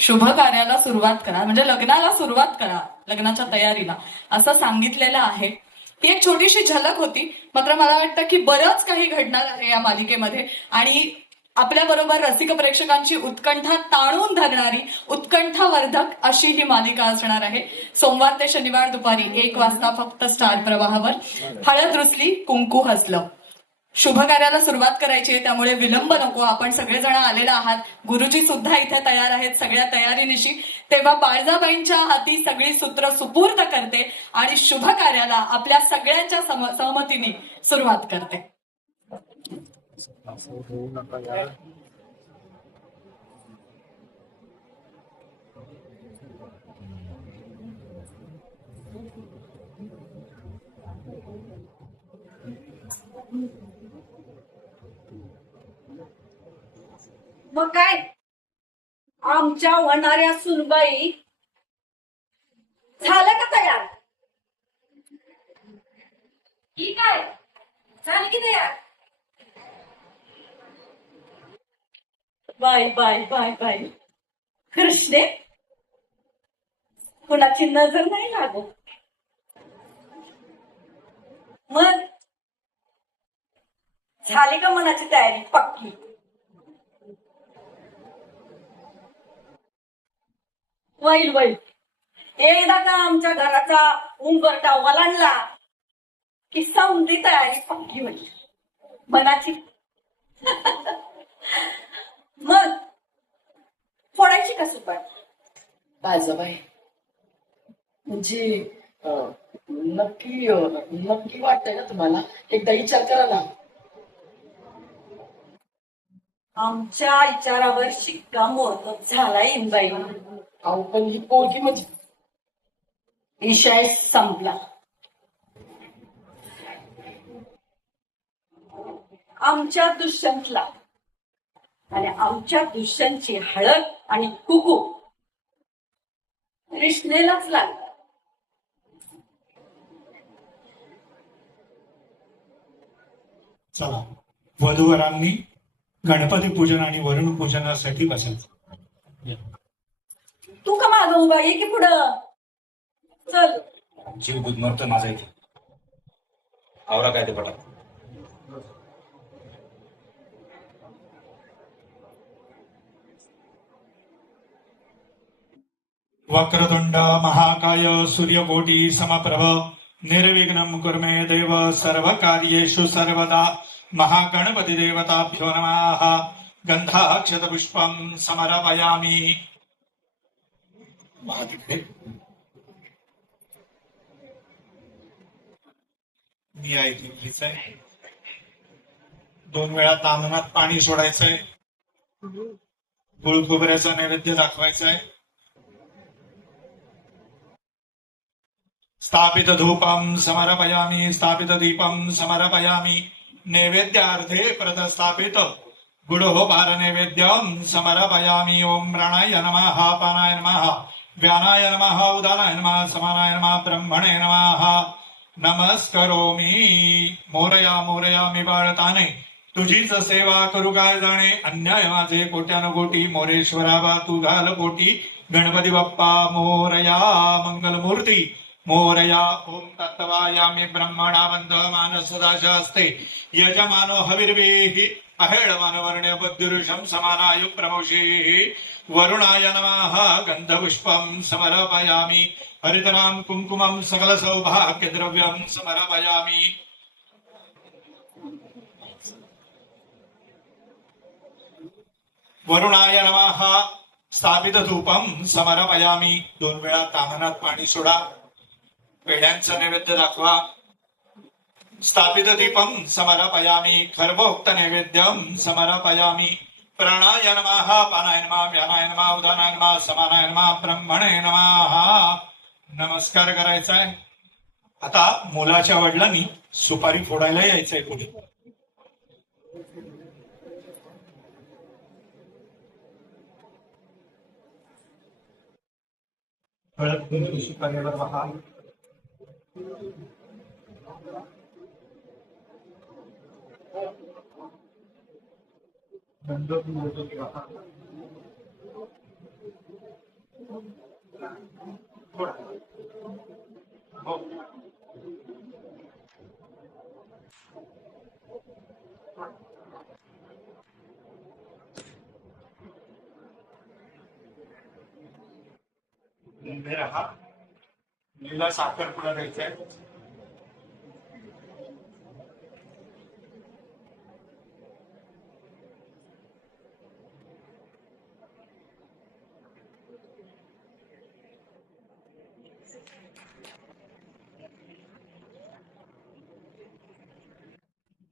शुभ कार्याला सुरुवात करा, म्हणजे लग्नाला सुरुवात करा, लग्नाच्या तयारीला, असं सांगितलेलं आहे. ही एक छोटीशी झलक होती. मात्र मला वाटतं की बरंच काही घडणार आहे या मालिकेमध्ये आणि आपल्या बरोबर रसिक प्रेक्षकांची उत्कंठा ताणून धरणारी, उत्कंठावर्धक अशी ही मालिका असणार आहे. सोमवार ते शनिवार दुपारी 1 वाजता फक्त स्टार प्रवाहावर. हळद रुसली, कुंकू हसलं. शुभ कार्याला सुरुवात करायची आहे, त्यामुळे विलंब नको. आपण सगळेजण आलेला आहात, गुरुजी सुद्धा इथे तयार आहेत सगळ्या तयारीनिशी. तेव्हा बाळजाबाईंच्या हाती सगळी सूत्र सुपूर्द करते आणि शुभ कार्याला आपल्या सगळ्यांच्या सहमतीने सुरुवात करते. मग काय आमच्या होणाऱ्या सुनबाई झालं का तयार? ठीक आहे, झाली की तयार? बाय बाय बाय बाय कृष्णे, कुणाची नजर नाही लागू. मग झाली का मनाची तयारी पक्की? वैल एकदा का आमच्या घराचा उंबरटा वलांडला की समधी तयारी पक्की होईल मनाची. मग फोडायची का सुपारी? बाळजाबाई, म्हणजे नक्की वाटतंय ना तुम्हाला? एकदा विचार करा ना. आमच्या विचारावर शिक्कामोर्तब झालाय इंबाई. अहो पण ही पोरगी म्हणजे विषय संपला. आमच्या दुष्यंतला आणि आमच्या दुष्यंतची हळद आणि कुकू कृष्णेलाच लागला. चला, वधूवरांनी गणपती पूजन आणि वरुण पूजनासाठी बसायचं. तू का मागं उभा ये की पुढं चल. जीव गुदमरतो माझा इथे. आवरा काय ते पटा. वक्रतुंड महाकाय सूर्यकोटी समप्रभ निर्विघ्नं कुरु मे देव सर्व कार्येषु सर्वदा. महागणपती देवताभ्यो नमः. गंधाक्षतपुष्पं समर्पयामि. महातिकडे मी ऐकून घ्यायचंय. 2 वेळा तांदणात पाणी सोडायचंय. गुळ खोबऱ्याचा नैवेद्य दाखवायचाय. स्थापित धूपं समर्पयामि. स्थापित दीपं समर्पयामि. नैवेद्यार्थे प्रतस्थापित गुडोपहार नैवेद्यं समर्पयामि. ओम प्राणाय नमः, पानाय नमः, व्यानाय नमः, उदानाय नमः, समानाय नमः, ब्रह्मणे नमः. नमस्करोमि. मोरया मोरया मी बाळताने तुझीच सेवा करू काय जाणे. अन्याय माझे कोट्यानुकोटी मोरेश्वरा बा तू घाल पोटी. गणपती बाप्पा मोरया. मंगलमूर्ती मोरया. ओम तत्वायामी ब्रह्मणा बंध मानस सदाशास्ते यजमानो हविर्वेहि अहेळमानवर्ण्य बुद्धिरुषं समानायु प्रमोषेहि. वरुणाय नमः. गंधपुष्पं समर्पयामि. हरितराम कुंकुमं सकल सौभाग्य द्रव्यं समर्पयामि. वरुणाय नमः. स्थापित धूपं समर्पयामि. 2 वेळा तामनात पाणी सोडा. पेढ्यांचं नैवेद्य दाखवा. स्थापित दीपं समर्पयामि. खर्वोक्त नैवेद्यं समर्पयामि. प्राणाय नमः, पानाय नमः, व्यानाय नमः, उदानाय नमः, समानाय नमः, ब्रह्मणे नमः. नमस्कार करायचाय. आता मुलाच्या वडिलांनी सुपारी फोडायला यायचंय पुढे. हळद कुंकू सुपारीवर वाहा. गंध कुंकू वाहा. उभे राहा. मुलीला साखरपुडा द्यायचा आहे.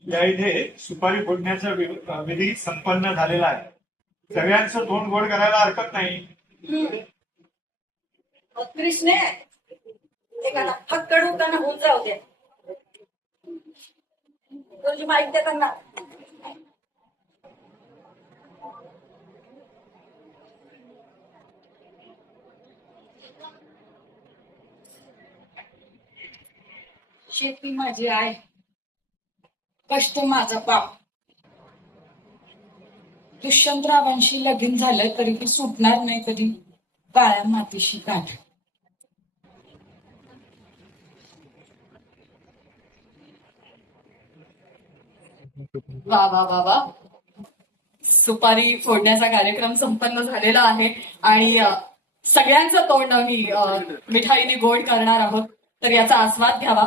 या इथे सुपारी फोडण्याचा विधी संपन्न झालेला आहे. सगळ्यांचं तोंड गोड करायला हरकत नाही. कृष्णे एखादा फक्कड होताना होऊन जाऊ दे. तुझी माहिती देताना शेती माझी आहे, कष्ट माझा बाप. दुष्यंतरावांशी लगीन झालं तरी ती सुटणार नाही कधी काळ्या मातीशी गाठ. वा वा वा वा. सुपारी फोडण्याचा कार्यक्रम संपन्न झालेला आहे आणि सगळ्यांचं तोंड आम्ही मिठाईने गोड करणार आहोत. तर याचा आस्वाद घ्यावा.